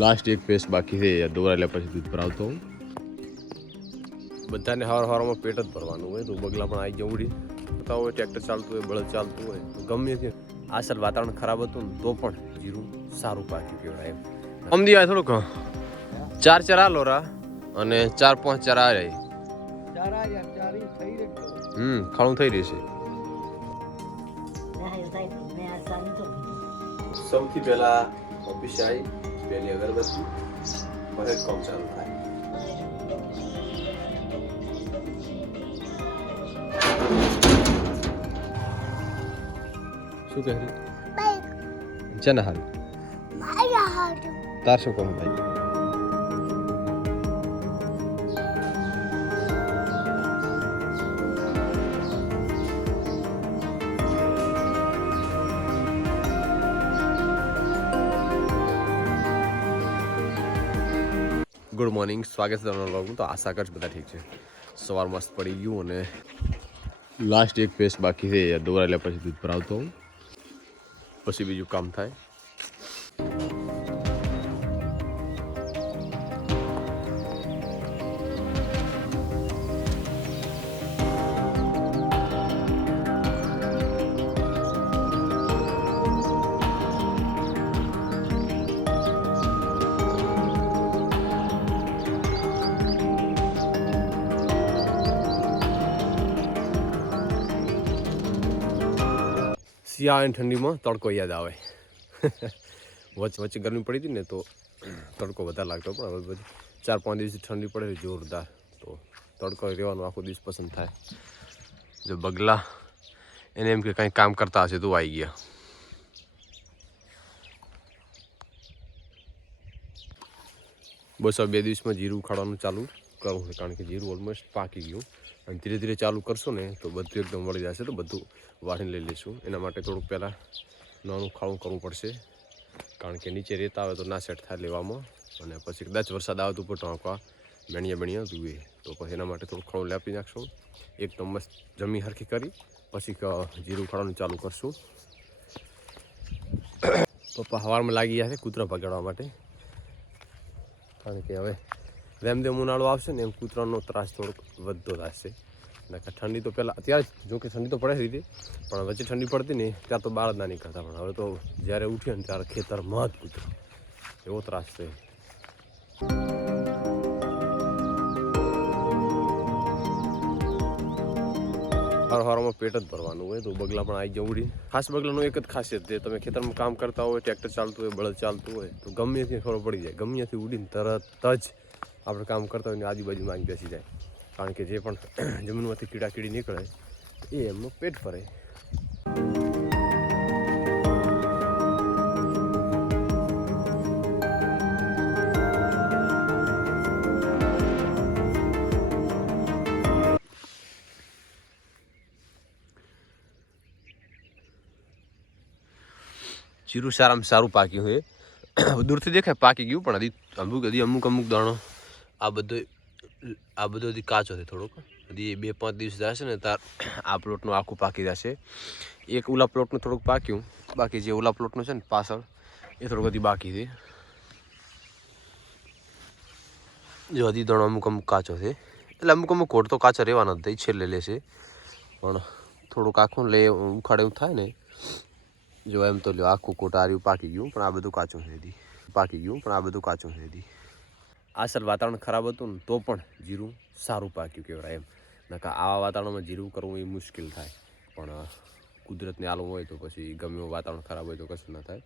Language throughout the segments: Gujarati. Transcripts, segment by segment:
લાસ્ટ એક પેસ બાકી છે યાર દોરાયેલા પછી દૂધ ભરાવતો હું. બધાને હવાર હવારમાં પેટ જ ભરવાનું હોય તો બગલા પણ આવી જવું ઉડી હોય ટ્રેક્ટર ચાલતું હોય બળદ ચાલતું હોય તો ગમે તે. આસલ વાતાવરણ ખરાબ હતું ને તો પણ જીરું સારું પાકી પીવડાય એમ. અમદી આ થોડુંક ચાર ચાર આ લોરા અને ચાર પાંચ ચાર આ રહી ચારા યાર ચારી થઈ રહી હમ ખાણું થઈ રહી છે. સૌથી પહેલા ઓફિસે આવી પહેલી અગરબત્તી પછી કામ ચાલુ થાય શું કહે છે ને હાલ તાર શું કહું ભાઈ ગુડ મોર્નિંગ. સ્વાગત છે તમારું લોગનું તો આશા કરશ બધા ઠીક છે. સવાર મસ્ત પડી ગયું અને લાસ્ટ એક પેસ બાકી છે. દોરા એટલે પછી દૂધ ભરાવતો હું પછી બીજું કામ થાય. શિયાળા અને ઠંડીમાં તડકો યાદ આવે. વચ્ચે વચ્ચે ગરમી પડી હતી ને તો તડકો વધારે લાગતો પણ હવે ચાર પાંચ દિવસ ઠંડી પડે જોરદાર. તો તડકો રહેવાનો આખો દિવસ પસંદ થાય. જો બગલા, એને એમ કે કંઈ કામ કરતા હશે તો આવી ગયા. બસ બે દિવસમાં જીરું ઉખાડવાનું ચાલુ કરવું છે, કારણ કે જીરું ઓલમોસ્ટ પાકી ગયું. અને ધીરે ધીરે ચાલુ કરશો ને, તો બધું એકદમ વળી જશે તો બધું વાળીને લઈ લઈશું. એના માટે થોડુંક પહેલાં નાનું ખાવું કરવું પડશે, કારણ કે નીચે રેતા આવે તો ના સેટ થાય લેવામાં. અને પછી કદાચ વરસાદ આવે તો ઉપર ટાંકવા બેણિયા બેણિયા જુએ તો પછી એના માટે થોડું ખાડું લેપી નાખશું. એકદમ મસ્ત જમી હરખી કરી, પછી જીરું ખાવાનું ચાલુ કરશું. પપ્પા હવારમાં લાગી ગયા છે કૂતરા ભગાડવા માટે. કારણ કે હવે જેમ જેમ ઉનાળો આવશે ને એમ કૂતરાનો ત્રાસ થોડોક વધતો થશે નકર ઠંડી તો પહેલાં અત્યારે જો કે ઠંડી તો પડે રીતે, પણ વચ્ચે ઠંડી પડતી ને ત્યાં તો બાળ જ ના નીકળતા પણ હવે તો જ્યારે ઉઠીએ ને ત્યારે ખેતરમાં જ કૂતરો. એવો ત્રાસ છે. હર હરમાં પેટ જ ભરવાનું હોય તો બગલા પણ આવી જવું ખાસ બગલાનું એક જ ખાસિયત છે, તમે ખેતરમાં કામ કરતા હોય, ટ્રેક્ટર ચાલતું હોય, બળદ ચાલતું હોય, તો ગમે ખબર પડી જાય. ગમે ઉડીને તરત જ આપણે કામ કરતા હોય આજુબાજુમાં આવી બેસી જાય. કારણ કે જે પણ જમીનમાંથી કીડા કીડી નીકળે, એ એમનું પેટ ભરે. જીરું સારામાં સારું પાક્યું હોય. દૂરથી દેખાય, પાકી ગયું પણ હજી અમુક હજી અમુક અમુક દાણો આ બધો આ બધો હજી કાચો છે થોડોક. હજી બે પાંચ દિવસ જશે ને તાર આ પ્લોટનું આખું પાકી જશે. એક ઓલા પ્લોટનું થોડુંક પાક્યું. બાકી જે ઓલા પ્લોટનું છે ને પાછળ, એ થોડુંક હજી બાકી છે. જો હજી ધણો અમુક અમુક કાચો છે. એટલે અમુક અમુક કોટ તો કાચા રહેવાના જ છેલ્લે લેશે પણ થોડુંક આખું લે, ઉખાડે એવું થાય ને, જો એમ તો લ્યો, આખું કોટ આર્યું પાકી ગયું, પણ આ બધું કાચું છે હજી. પાકી ગયું, પણ આ બધું કાચું છે હજી. આસર વાતાવરણ ખરાબ હતું ને, તો પણ જીરું સારું પાક્યું કહેવાય એમ. નકા આવા વાતાવરણમાં જીરું કરવું એ મુશ્કેલ થાય. પણ કુદરતને આલું હોય તો પછી ગમે વાતાવરણ ખરાબ હોય તો કશું ના થાય.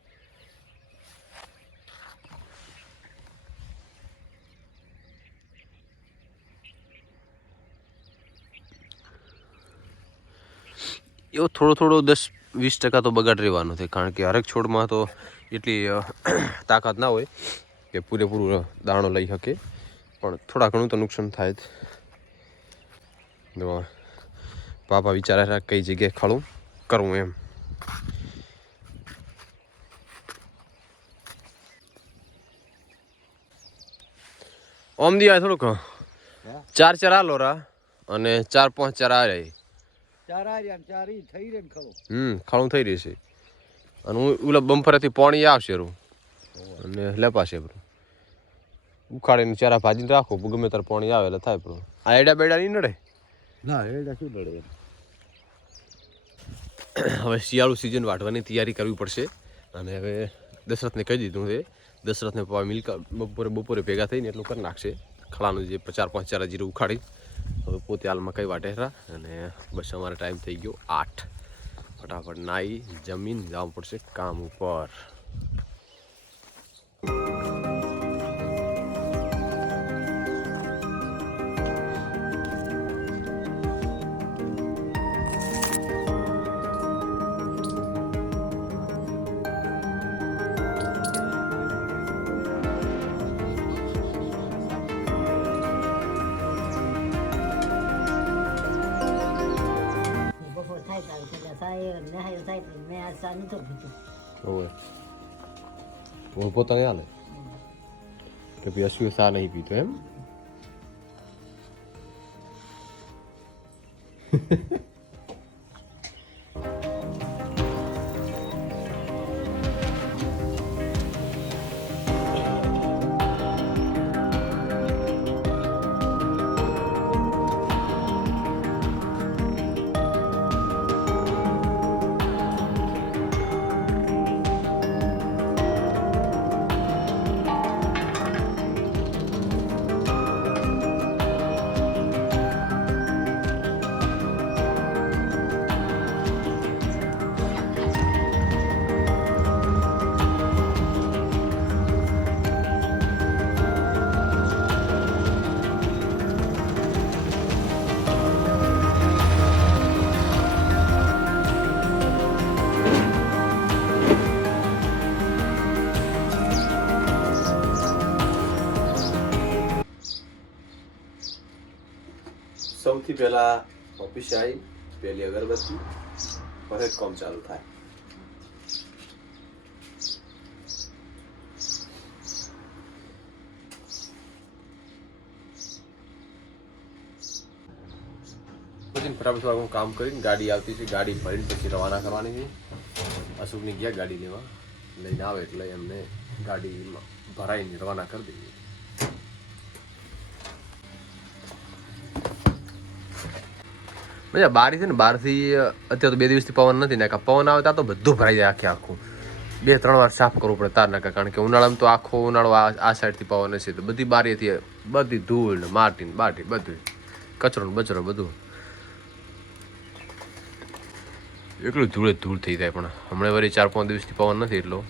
એવો થોડો થોડો દસ વીસ ટકા તો બગાડ રહેવાનો છે, કારણ કે હરેક છોડમાં તો એટલી તાકાત ના હોય. કે પૂરેપૂરું દાણો લઈ શકે. પણ થોડા ઘણું તો નુકસાન થાય જ. જો પાપા વિચારે છે કઈ જગ્યાએ ખાડું કરવું એમ. ઓમ દી થોડુંક. ચાર ચાર આ લોરા અને ચાર પાંચ ચાર આ રહી હમ ખાણું થઈ રહી છે. અને હું ઓલા બમ્ફરેથી પાણી આવશે રૂ. અને લેપાશે બધું ઉખાડીને ચારા ભાજીને રાખો ગમે ત્યારે પાણી આવે એટલે થાય પણ. આ એડા બેડા નહીં નડે? ના એડા શું નડે હવે શિયાળુ સિઝન વાટવાની તૈયારી કરવી પડશે. અને હવે દશરથને કહી દીધું છે દશરથને પપ્પા મિલકા બપોરે બપોરે ભેગા થઈને એટલું કરી નાખશે. ખળાનું જે ચાર પાંચ ચારા જીરું ઉખાડી હવે પોતે હાલમાં કઈ વાટે હતા અને બસ અમારો ટાઈમ થઈ ગયો આઠ. ફટાફટ નાહી જમીન જવું પડશે કામ ઉપર. તારે પેલા સાહેબ થાય તો મેં આ સા નતો પીધું હવે હું પોતાને હાલે કે ભાઈ અશ્વિ સા નહીં પીતો એમ પહેલા ઓફિસે આવી પહેલી અગરબત્તી જ કામ ચાલુ થાય. પછી ફટાફટ થોડા કામ કરીને ગાડી આવતી છે, ગાડી ભરીને પછી રવાના કરવાની છે. અશોકની ગયા ગાડી લેવા. લઈને આવે એટલે એમને ગાડીમાં ભરાઈને રવાના કરી દઈએ. મજા બારી છે ને બહારથી અત્યારે તો બે દિવસથી પવન નથી, ને પવન આવે ત્યાં તો બધું ભરાઈ જાય આખે આખું. બે, ત્રણ વાર સાફ કરવું પડે તાર નાખા, કારણ કે ઉનાળામાં તો આખો ઉનાળો આ આ સાઈડથી પવન છે તો બધી બારીથી બધી ધૂળ ને માટી ને બાટી બધું. કચરો ને બચરો બધું. એટલું ધૂળે ધૂળ થઈ જાય પણ. હમણાં વળી ચાર પાંચ દિવસથી પવન નથી એટલો.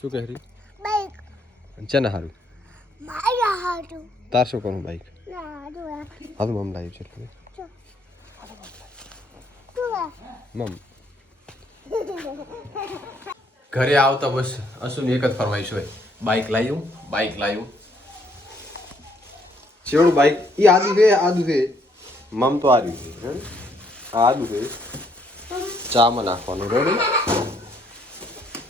શું કહે રહી બાઈક. છે ને સારું મારા હારું. તાર શું કરું બાઈક? હાલ હા તો મમ લાવ્યું છે મમ. ઘરે આવતા બસ. અશુની એક જ ફરમાઈશ હોય. બાઈક લાવ્યું બાઇક લાવ્યું છેવડું બાઈક એ આદુ છે આદુ છે. મમ તો આ રહ્યું છે હે? આ આદુ છે. ચામાં નાખવાનું રેડી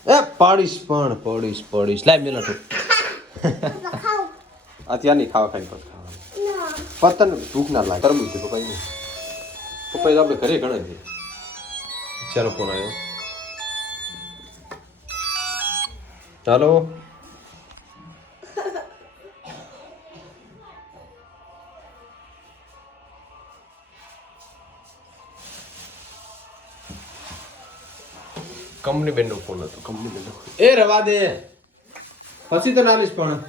એ, પાડીશ પણ, પડીશ પડીશ. લાઈ મેલા તો. અત્યાર નહીં ખાવા ખાઈ પણ ખાવા પતન ભૂખ ના લાગે. તરબૂચ છે પપ્પાઈ તો આપણે ઘરે ઘણા છે. ચાલો ફોન આવ્યો. ચાલો. કંપની બેનનો ફોન હતો. કંપની બેનનો એ રવા દે. પછી તો નાલીશ પણ.